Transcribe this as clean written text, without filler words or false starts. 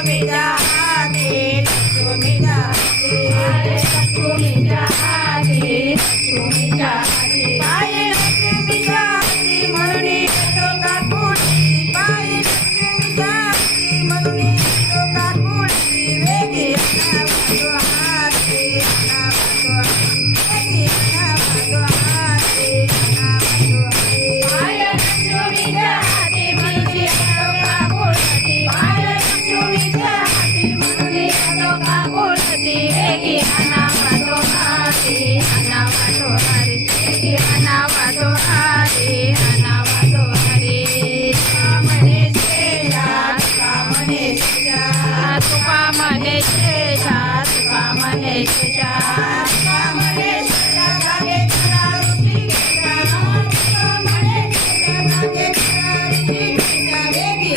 लक्ष्मीच्या हाती लक्ष्मीच्या हाती लक्ष्मीच्या हाती पाय लक्ष्मीच्या हाती म्हणून येतो काकुळी पाय लक्ष्मीच्या हाती म्हणून येतो काकुळी वेगी आणावा हाती आणावा वेगी आणावा हाती आणावा पाय लक्ष्मीच्या हाती म्हणून येतो काकुळी पाय लक्ष्मीच्या हाती म्हणून येतो काकुळी वेगी आणावा हाती आणावा हाती वेगी आणावा हाती आणावा हाती कामने शेजा कामने शेजा तुका मने शेजा तुका मने शेजा कामने शेजा जागे करा ऋषी केजा कामने शेजा जागे करा ऋषी केजा वेगी